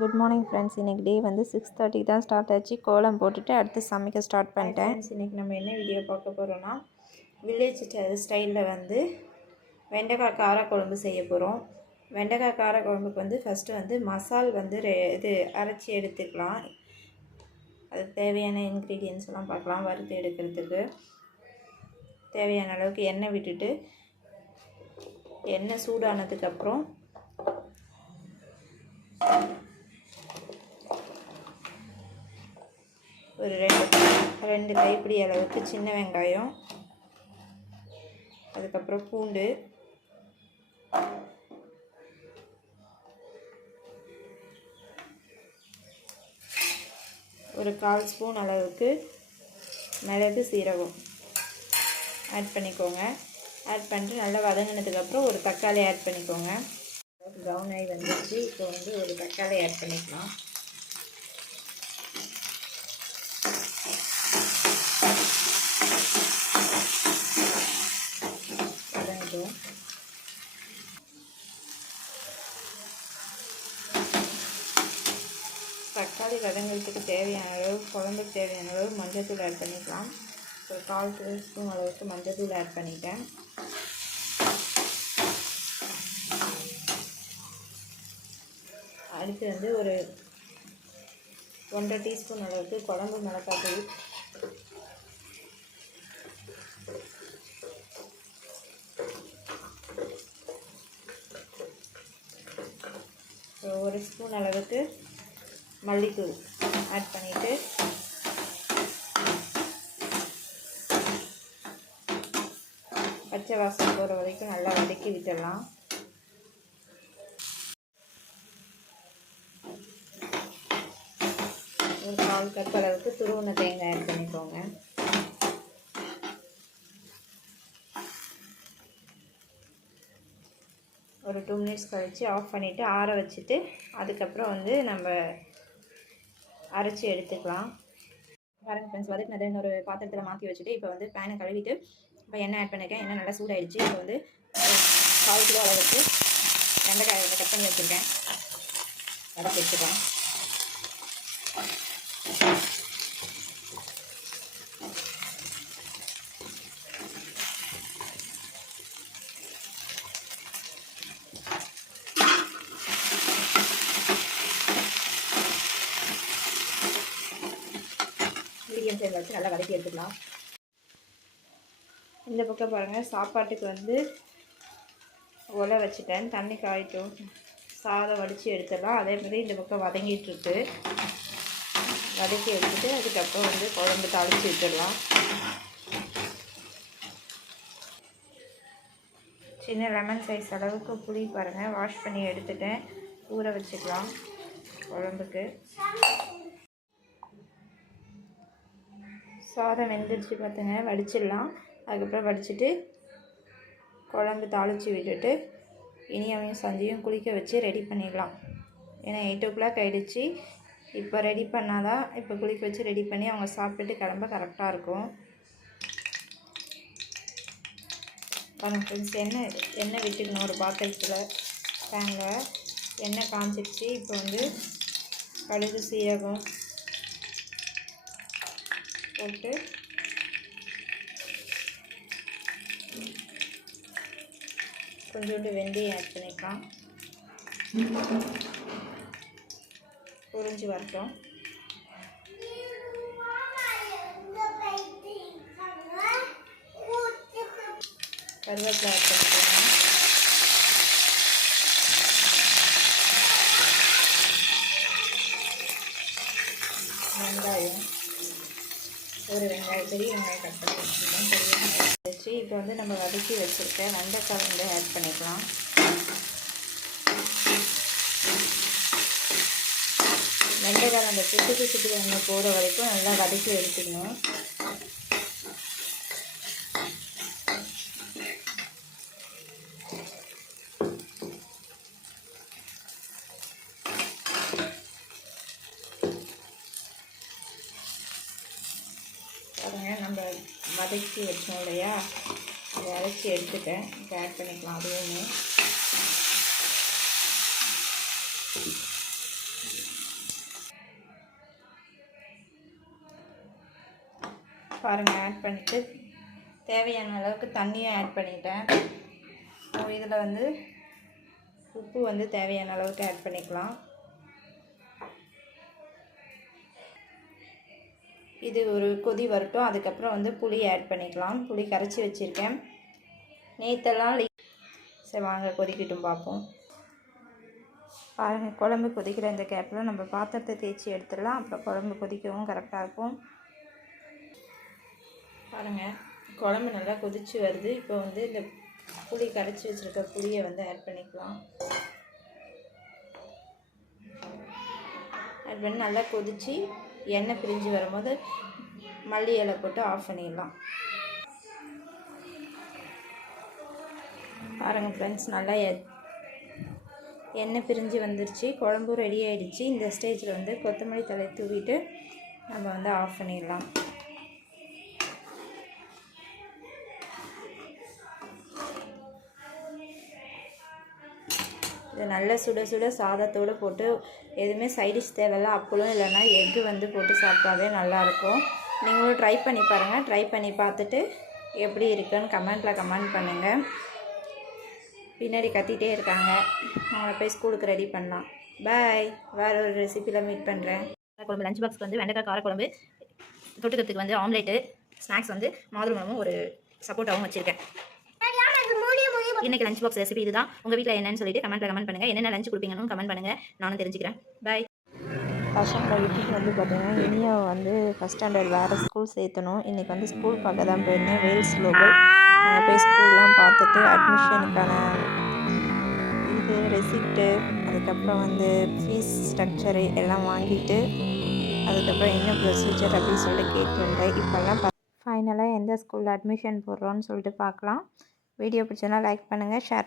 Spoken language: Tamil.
குட் மார்னிங் ஃப்ரெண்ட்ஸ் இன்றைக்கி டே வந்து சிக்ஸ் தேர்ட்டிக்கு தான் ஸ்டார்ட் ஆச்சு. கோலம் போட்டுட்டு அடுத்து சமைக்க ஸ்டார்ட் பண்ணிட்டேன். இன்றைக்கி நம்ம என்ன வீடியோ பார்க்க போகிறோன்னா வில்லேஜ் ஸ்டைலில் வந்து வெண்டைக்காய் காரக்குழம்பு செய்ய போகிறோம் வெண்டைக்காய் காரக்குழம்புக்கு வந்து ஃபஸ்ட்டு வந்து மசால் வந்து ரெ இது அரைச்சி எடுத்துக்கலாம். அதுக்கு தேவையான இன்க்ரீடியன்ஸ் எல்லாம் பார்க்கலாம் வறுத்து எடுக்கிறதுக்கு. தேவையான அளவுக்கு எண்ணெய் விட்டுட்டு எண்ணெய் சூடானதுக்கப்புறம் ஒரு ரெண்டு ரெண்டு கைப்பிடி அளவுக்கு சின்ன வெங்காயம். அதுக்கப்புறம் பூண்டு. ஒரு கால் ஸ்பூன் அளவுக்கு மிளகு சீரகம். ஆட் பண்ணிக்கோங்க. ஆட் பண்ணிட்டு நல்லா வதங்கினதுக்கப்புறம் ஒரு தக்காளி ஆட் பண்ணிக்கோங்க. ப்ரௌன் ஆகி வந்துச்சு இப்போ வந்து ஒரு தக்காளி ஆட் பண்ணிக்கலாம். மாதிரி வதங்கிறதுக்கு தேவையான அளவு குழம்புக்கு தேவையான அளவு மஞ்சத்தூள் ஆட் பண்ணிக்கலாம். ஒரு கால் ஸ்பூன் அளவுக்கு மஞ்சத்தூள் ஆட் பண்ணிட்டேன். அடுத்து வந்து ஒரு ஒன்றரை டீஸ்பூன் அளவுக்கு குழம்பு மிளகாத்தூள் ஒரு ஸ்பூன் அளவுக்கு மல்லித்தூள் ஆட் பண்ணிவிட்டு பச்சை வாசம் போகிற வரைக்கும் நல்லா வதக்கி விட்டுடலாம். ஒரு கால் கப் அளவுக்கு துருவன தேங்காய் ஆட் பண்ணிக்கோங்க. ஒரு டூ மினிட்ஸ் கழித்து ஆஃப் பண்ணிவிட்டு ஆற வச்சுட்டு அதுக்கப்புறம் வந்து நம்ம அரைச்சி எடுத்துக்கலாம். பாருங்கள் ஃப்ரெண்ட்ஸ் வதக்கினது இன்னொரு பாத்திரத்தில் மாற்றி வச்சுட்டு இப்போ வந்து பேனை கழுவிட்டு இப்போ எண்ணெய் ஆட் பண்ணியிருக்கேன் எண்ணெய் நல்லா சூடாயிடுச்சு. இப்போ வந்து கால் கிலோ அளவுக்கு வெண்டைக்காய் கட் பண்ணி வச்சுருக்கேன். வதக்கி வச்சுக்கலாம் மீடியம் ஃப்ளேமில் வச்சு நல்லா வதக்கி எடுத்துக்கலாம். இந்த பக்கம் பாருங்கள் சாப்பாட்டுக்கு வந்து ஒலை வச்சுட்டேன். தண்ணி காயிட்டும். சாதம் வடித்து எடுத்துடலாம். அதே மாதிரி இந்த பக்கம் வதங்கிட்டுருக்கு வதக்கி எடுத்துட்டு அதுக்கப்புறம் வந்து குழம்பு தாளித்து விட்டுடலாம் சின்ன லெமன் சைஸ் அளவுக்கு புளி பாருங்கள் வாஷ் பண்ணி எடுத்துட்டேன். ஊற வச்சுக்கலாம் குழம்புக்கு. சாதம் வெந்துடுச்சு பார்த்துங்க. வடிச்சிடலாம். அதுக்கப்புறம் வடிச்சிட்டு குழம்பு தாளித்து விட்டுட்டு இனியாவையும் சஞ்சையும் குளிக்க வச்சு ரெடி பண்ணிடலாம். ஏன்னா எயிட் ஓ கிளாக் ஆகிடுச்சு இப்போ ரெடி பண்ணால் தான் இப்போ குளிக்க வச்சு ரெடி பண்ணி அவங்க சாப்பிட்டுட்டு கிளம்ப கரெக்டாக இருக்கும். பாருங்கள் ஃப்ரெண்ட்ஸ் எண்ணெய் எண்ணெய் விட்டுக்கணும் ஒரு பாத்திரத்தில். பேனில் எண்ணெய் காஞ்சிடுச்சு இப்போ வந்து கடுகு சீரகம் போட்டு கொஞ்சோண்டு வெந்தயம் ஆட் பண்ணிக்கலாம். உறிஞ்சி வரட்டும். கருவேப்பிலை ஆட் பண்ணிக்கலாம். வெங்காயம். ஒரு வெங்காயம் பெரிய வெங்காயம் கட் பண்ணி வச்சுருக்கோம் பெரிய வெங்காயம் வச்சு இப்போ வந்து நம்ம வதக்கி வச்சுருக்க வெண்டைக்காய் வந்து ஆட் பண்ணிக்கலாம். வெண்டைக்காய் அந்த சுட்டு சுட்டு எண்ணெய் போகிற வரைக்கும் நல்லா வதக்கி எடுத்துக்கணும். வதக்கி வச்சோம் இல்லையா? அதை அரைச்சி எடுத்துட்டேன். இப்போ ஆட் பண்ணிக்கலாம் அதுவுமே. பாருங்கள் ஆட் பண்ணிவிட்டு தேவையான அளவுக்கு தண்ணியும் ஆட் பண்ணிட்டேன். இதில் வந்து உப்பு வந்து தேவையான அளவுக்கு ஆட் பண்ணிக்கலாம். இது ஒரு கொதி வரட்டும். அதுக்கப்புறம் வந்து புளி ஆட் பண்ணிக்கலாம். புளி கரைச்சி வச்சுருக்கேன். நேற்றெல்லாம் சரி வாங்க கொதிக்கட்டும் பார்ப்போம். பாருங்கள் குழம்பு கொதிக்கிற இந்த கேப்பில் நம்ம பாத்திரத்தை தேய்ச்சி எடுத்துடலாம். அப்புறம் குழம்பு கொதிக்கவும் கரெக்டாக இருக்கும். பாருங்கள் குழம்பு நல்லா கொதிச்சு வருது. இப்போ வந்து இந்த புளி கரைச்சி வச்சுருக்க புளியை வந்து ஆட் பண்ணிக்கலாம். ஆட் பண்ணி நல்லா கொதித்து எண்ணெய் பிரிஞ்சு வரும்போது மல்லி இலை போட்டு ஆஃப் பண்ணிடலாம். பாருங்கள் ஃப்ரெண்ட்ஸ் நல்லா எ- எண்ணெய் பிரிஞ்சு வந்துருச்சு. குழம்பும் ரெடி ஆகிடுச்சு இந்த ஸ்டேஜில் வந்து கொத்தமல்லி தலை தூவிட்டு நம்ம வந்து ஆஃப் பண்ணிடலாம். இது நல்ல சுட சுட சாதத்தோடு போட்டு எதுவுமே சைடிஷ் தேவையில்ல அப்பளும் இல்லைன்னா எக்கு வந்து போட்டு சாப்பிட்டாவே நல்லாயிருக்கும். நீங்களும் ட்ரை பண்ணி பாருங்கள் ட்ரை பண்ணி பார்த்துட்டு எப்படி இருக்குன்னு கமெண்ட்டில் கமெண்ட் பண்ணுங்கள் பின்னாடி கத்திகிட்டே இருக்காங்க. அவங்கள போய் ஸ்கூலுக்கு ரெடி பண்ணலாம். பாய் வேறு ஒரு ரெசிப்பியில் மீட் பண்ணுறேன் குழம்பு லஞ்ச் பாக்ஸ்க்கு வந்து வெண்டைக்காய் காரக்குழம்பு தொட்டுக்கிறதுக்கு வந்து ஆம்லேட்டு ஸ்நாக்ஸ் வந்து மாதுளம்பழமும் ஒரு சப்போட்டாவும் வச்சுருக்கேன். இன்னைக்கு லஞ்ச் பாக்ஸ் ரெசிபி இதுதான். உங்கள் வீட்டில் என்னன்னு சொல்லிட்டு கமெண்ட்டில் கமெண்ட் பண்ணுங்கள் என்னென்ன லஞ்ச் கொடுப்பீங்கன்னு கமெண்ட் பண்ணுங்கள் நானும் தெரிஞ்சுக்கிறேன். பாய் பசங்க வீட்டுக்கு வந்து பார்த்தீங்கன்னா இனியாவை வந்து ஃபஸ்ட் ஸ்டாண்டர்ட் வேறு ஸ்கூல் சேர்த்தணும். இன்றைக்கி வந்து ஸ்கூல் பார்க்க தான் போயிருந்தேன் வேல்ஸ் லோகல் போய் ஸ்கூல்லாம் பார்த்துட்டு அட்மிஷனுக்கான இது ரெசிப்ட்டு அதுக்கப்புறம் வந்து ஃபீஸ் ஸ்ட்ரக்சரு எல்லாம் வாங்கிட்டு அதுக்கப்புறம் என்ன ப்ரொசீஜர் அப்படின்னு சொல்லிட்டு கேட்டு வந்தேன் இப்போல்லாம் ஃபைனலாக எந்த ஸ்கூலில் அட்மிஷன் போடுறோன்னு சொல்லிட்டு பார்க்கலாம். வீடியோ பிடிச்சதுனா லைக் பண்ணுங்கள் ஷேர்